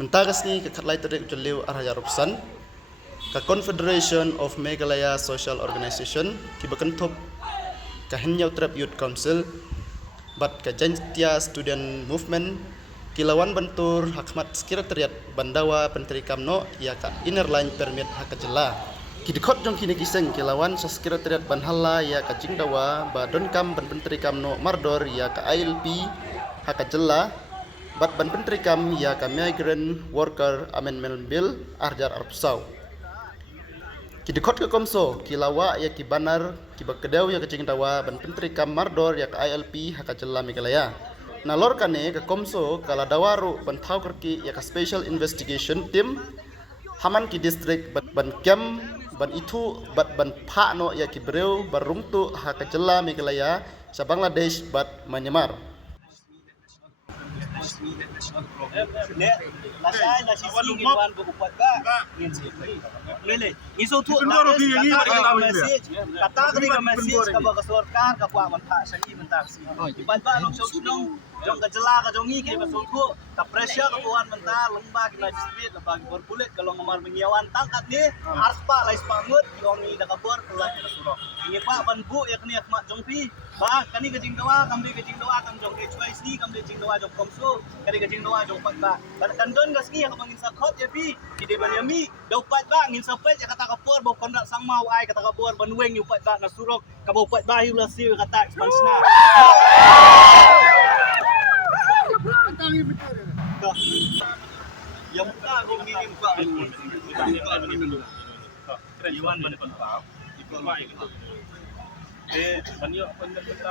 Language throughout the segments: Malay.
Mentagas ni kakatlay tarik jaliw araya rupsan ka Confederation of Meghalaya Social Organization kibakentop ka Henyaw Trap Youth Council bat ka Jantia Student Movement kilawan bentur hakmat sekretariat Bandawa Penteri Kamno ya ka inner line permit hakajela kidikot jong kini kiseng kilawan sa sekretariat Banhala ya ka Jingdawa ba Donkam ban Penteri Kamno Mardor ya ka ILP hakajela bat ban Penteri Kam ya ka Migrant Worker Amendment Bill arjar arpsau kidikot ke komso kilawa ya ki banar ki bakedaw ya ka Jingdawa ban Penteri Kam Mardor ya ka ILP hakajela Meghalaya nalor kane ke komso kala dawaru ban thau kerki ya ka special investigation team haman ki district ban kem ban itu ban pha no ya ki breu barungtu hakajela Meghalaya sa Bangladesh bat Myanmar Nasay na sisigin man bukupat ka. Lele, iso tu kata ka message ka ba ka sarkar ka kwa man tha sahi man taksi. Iban ba long sunong jong ka jela ka jongi ke ba suntu ka pressure ka buan man ta lomba ki magistrate na bagi berbulet kalau ngamar menyawan tangkat ni arspa lais pangut yongi da kabur kelai ka suro. Ini pa ban bu ya kni akmat jongpi ba kani ka Jingdawa kamdi ka Jingdawa kam jong HYC kamdi Jingdawa jong komso kani ka Jingdawa jong patba ban kandon gas ni ka mangin sakot ya pi ide banyami daw patba ngin sapet ya kata kapur bau kondak sang mau ai kata kapur banweng yu patba na surok ka bau patba yu la siu kata expansna yang muka ko nginim pa Iwan ban pao mai banyo pentra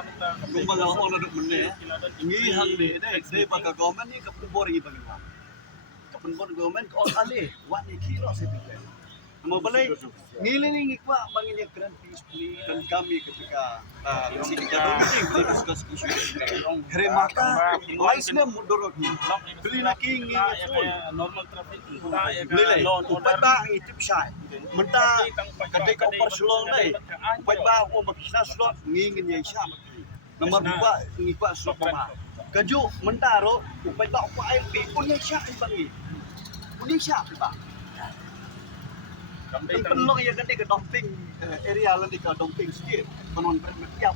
kung mga ono dok munne ngi hang de dai baka government ni kapubor gi bangwa kapubor government ko ali wat ni kilo se pikir mo balay ngiling ikwa bangin yang grand peacefully dan kami ketika sini kadang ini discuss isu hari maka laisnya mudorot ni beli nak ingi normal traffic beli upat ba itip syai menta kadai ko perselong dai upat ba ko makisa slot ngingin yang syam nomor 2 ngikwa slot mama kaju mentaro upat ba ko ILP punya syai bangi punya syai ba Yang penuh ya kan dia ke dumping area lain dia ke dumping sikit. Penon penyiap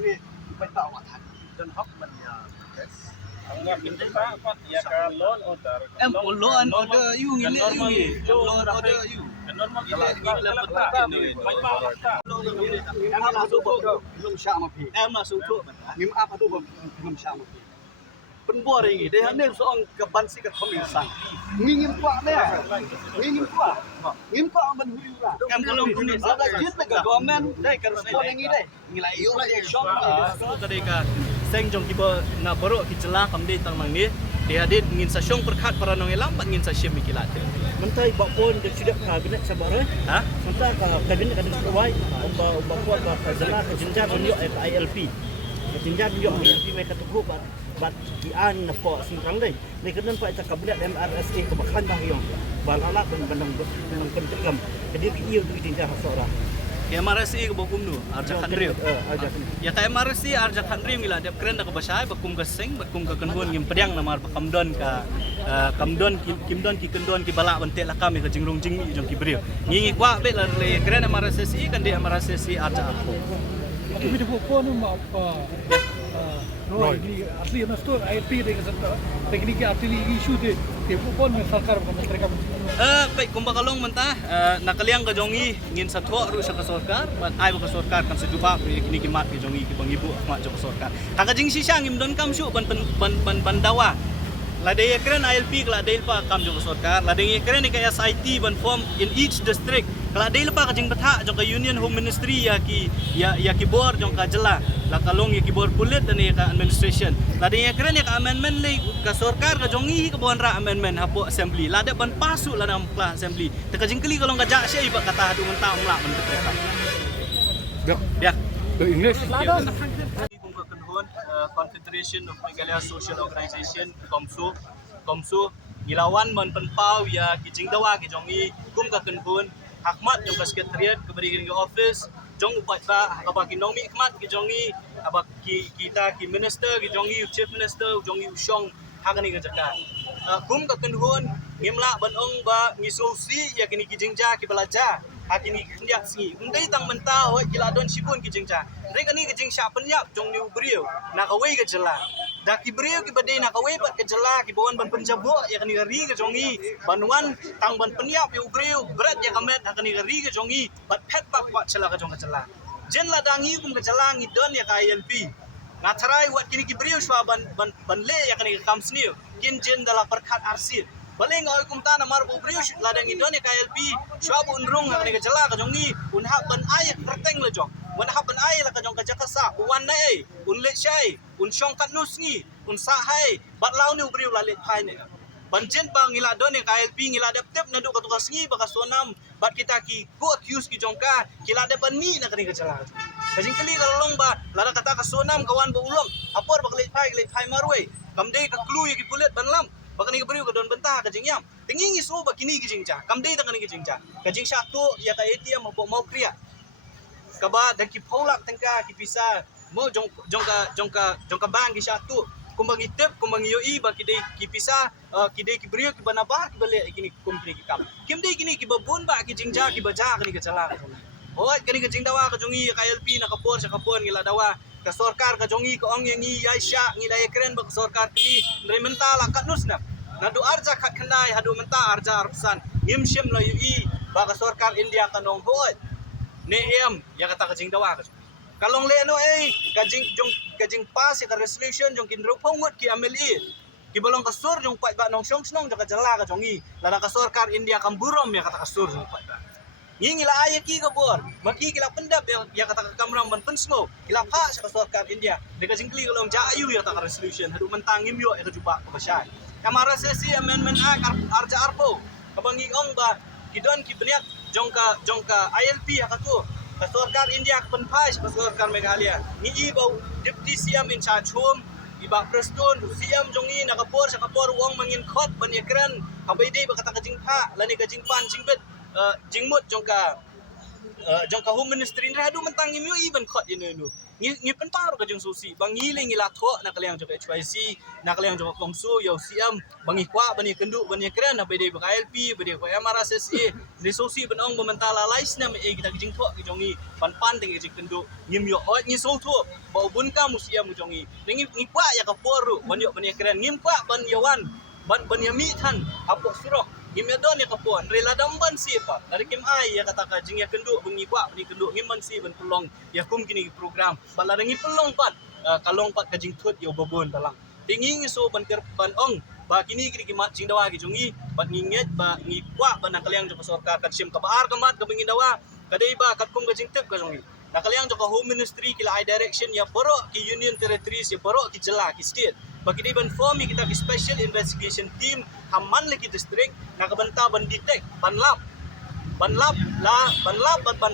ni upay tak awak dan hak mennya. Yes. Anggap ini Pak ya loan order. Loan order you ngile you. Loan order you. Normal ngile betul ni. Em masuk tu belum syak mapi. Em masuk tu. Ngim apa tu belum syak mapi. Penbuat ini dia hendak seorang kebansi ke komisan. Ngingin kuat dia. Ngingin kuat. Ngim kuat menhuri lah. Em kalau guni ada jit ke government dai kan respon yang ini dai. Ngilai yo dia shop. So tadi ka seng jong kiba na baru ki celah kam dai tang mang ni. Dia hadit ngin sa syong perkat para nong lambat ngin sa syem mikilat. Mentai bak pun dia sudah kabinet sabar ha? Mentai kabinet kadang sesuai. Umba kuat ba kazana ke jenjang menyo ILP. Jenjang menyo ILP mereka tu bat kian na po singkang dai ni kenan pa ita kabinet MRSA kebakan dah yung balala benang pentingam jadi iyo tu tinja hasora MRSA ke bokum nu arja khandriu ya ka MRSA arja khandriu ngila dep keren da ka basai bakum ka seng bakum ka kenhun ngim pedang namar kamdon ka kamdon kimdon ki kendon ki balak bentek la kami ka jingrung jingmi jong ki brio ngingi kwa be la keren MRSA kan di MRSA arja aku Tapi dia pun apa? Roy di asli nastur ILP dengan teknik asli isu dia pun sarkar mereka. Baik kumbakalong mentah nakaliang ka jongi ngin sa tho ru sa sarkar bat ay ka sarkar kan sejuba kini kimat ka jongi ki bangibu mak jong sarkar. Kakajing sisa ngim don kam su bandawa. Ladai keren ILP kala dai pa kam jong sarkar, ladai keren ka SIT ban form in each district. Kala dai pa ka jing batha jong ka Union Home Ministry ya ki bor jong ka jela. La kalong ya ki bor pulit dan ya ka administration. Ladai keren ya ka amendment le ka sarkar ka jongi ka bon ra amendment hapo assembly. Lada ban pasu la dalam kelas assembly. Teka jingkeli kalau ka ja syai ba kata hadu mentang mla ban ketreka. Ya. Ke English. Confederation of Meghalaya Social Organization Komso Gilawan man penpau ya ki Jingdawa ki jongi kum ka kenhun hakmat jong ka sekretariat ke beri ke office jong upat ba ka ki nomi hikmat ki jongi aba kita ki minister ki jongi chief minister jongi usyong hakani ka jakat kum ka kenhun ngimla ban ong ba ngisousi ya kini kijingja ki belajar hakini kinyak singi undai tang menta hoi kila don sibun kijingja re kani kijing sya penyap jong ni brio na kawai ke jela da ki brio ki badai na kawai bat ke jela ki bawan ban penjabo ya kani ri ke jongi banwan tang ban penyap yu brio berat ya kamet hakani ri ke jongi bat pet pak pak jela ke jong ke jela jen la dangi kum ke jela ngi don ya ka ILP na tarai wat kini ki brio shwa ban le ya kani kam snio kin jen dala perkat arsir Baling ay kumta na marbo brius ladang idon ya KLP swabu unrung ngani ke jela ka jongi un hak ban ay kerteng le jong wan hak ban ay la ka jong ka jakasa wan na ay un le syai un syong kat nusngi un sa hai bat law ni briu la le phai ne ban jen bang ila don ya KLP ngila dep tep na du ka tukas ngi baka sonam bat kita ki go accuse ki jongka kila de ban ni na kani ke jela kajing kali kalong ba lada kata ka sonam kawan ba ulong apor bak le phai marwe kamdei ka clue ki bulet ban lam Baka ni beriu ka don bentah ka jingyam. Tingingi so ba kini kijingja. Kamdei ta kani kijingja. Kajing satu ya ka ATM mau kriya. Kaba dan ki paulak tengka ki pisa mo jongka bang ki satu. Kumbang itep kumbang yoi ba ki dei ki pisa ki dei ki beriu ki banabar ki bale kini kumpri ki kam. Kimdei kini ki babun ba ki jingja ki baja kani ka jala. Hoy kani ka jingdawa ka jongi ka LP na kapor sa kapon ngila dawa ka sorkar ka jongi ka ong ngi yaisha ngi la ekren ba ka sorkar kini rementala katnus na nadu arja kat khandai hadu menta arja arpsan ngimshim la ui ba ka sorkar India kanong hoy ne em ya kata ka jingdawa ka kalong le no kajing pas ya ka resolution jong kindro pongot ki ameli ki bolong ka sur jong pai ba nong syong snong ka jala ka jongi la ka sorkar India kamburom ya kata ka sur jong pai ba ngila aya ki ka bor maki kila pendap ya kata ka kamram ban pensmo kila pa sa sorkar India deka jingkli kalong ja ayu ya kata ka resolution hadu mentang ngimyo ya ka juba ka basyan kamara sesi amendment act arja arpo kabangi ong ba kidon ki bniat jongka ILP hakatu ka sorkar India ka penpai ka sorkar Meghalaya ni ibau deputy CM in charge home iba preston CM jongi nakapor sa kapor wong mangin khot ban yakran kabaide ba kata ka jingpa lani ka jingpan jingbet jingmut jongka home ministry ndra hadu mentang ngimyo even khot inu ngi penparu ka jong susi bang ngiling ngila tho na kaliang jong HYC na kaliang jong komsu yo siam bangi kwa bani kendu bani kren na bede ba LP bede ko MRSSA ni susi benong bementala lais na me kita jing tho ki jongi pan teng jing kendu ngim yo oi ngi so tho ba bun ka musiam jongi ngi kwa ya ka poru bani bani kren ngim kwa ban yawan ban yami than apo suro Gimedon ya kapon rela damban siapa dari kim ai ya kata ka jing ya kendu bengi kwa ni kendu ngimman si ben pelong ya kum kini program bala ngi pelong pat kalong pat ka jing thut yo babon talang tinging so ban ker ban ong ba kini kini ki mat jing dawa ki jungi bat nginget ba ngi kwa ban kaliang jo sorkar ka sim ka baar ka mat ka bengi dawa kadai ba kat kum ka jing tep ka jungi nakaliang jo ka home ministry kila I direction ya poro ki union territories ya poro ki jela ki state bagi di ban form kita ki special investigation team hamman lagi district nakabanta ban detect ban lab ban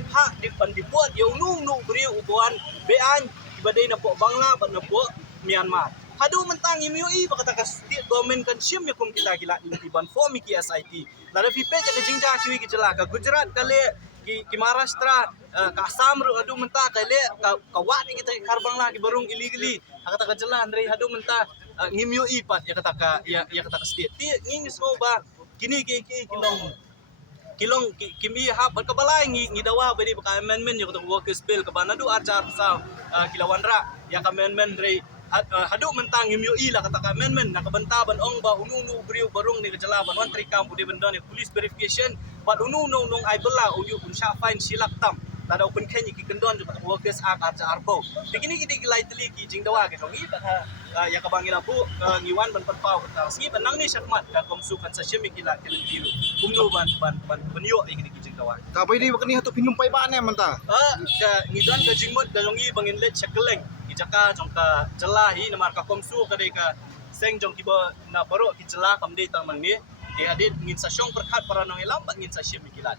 pha di ban dibuat yo nu beri ubuan bean ibadai na po bangla ban na po Myanmar hadu mentang imui bakata ka state government kan sim yakum kita gila di ban form ki SIT lara fi pe ka jingja ki jela ka Gujarat kale ki Maharashtra ka Assam ru hadu menta kale ka wadi kita karbangla ki barung illegally kata ka jela andre hadu menta ngimyo ipat ya kata ka state ti nging so ba kini kilong kimi ha ban kabalay ngi dawa bedi ka amendment yo to workers bill ka banadu arja sa kilawanra ya ka amendment re hadu mentang ngimyo ila kata ka amendment nakabanta ban ong ba ununu briu barung ni kajala ban wan tri kam budi benda ni police verification bat ununu nung ai bela uyu kun sha fine silak tam tada open kenya ki kendon jo workers act arja arbo begini gidi gilai teli ki jing dawa ke jongi ya ka bangila bu ngiwan ban pau ka singi banang ni syakmat ka komsu kan sa syemi kila kila biru kumno ban benyo gidi ki jing dawa ka bai ni bakni hatu pinumpay ba ne manta ka ngidan ka jingmut ka jongi bangin let shakeleng ijaka jongka jelahi na marka komsu ka dei ka seng jong kiba na baro ki jela kam dei tang mang ni dia adit ngin sa syong perkhat para nang elam ngin sa syemi kila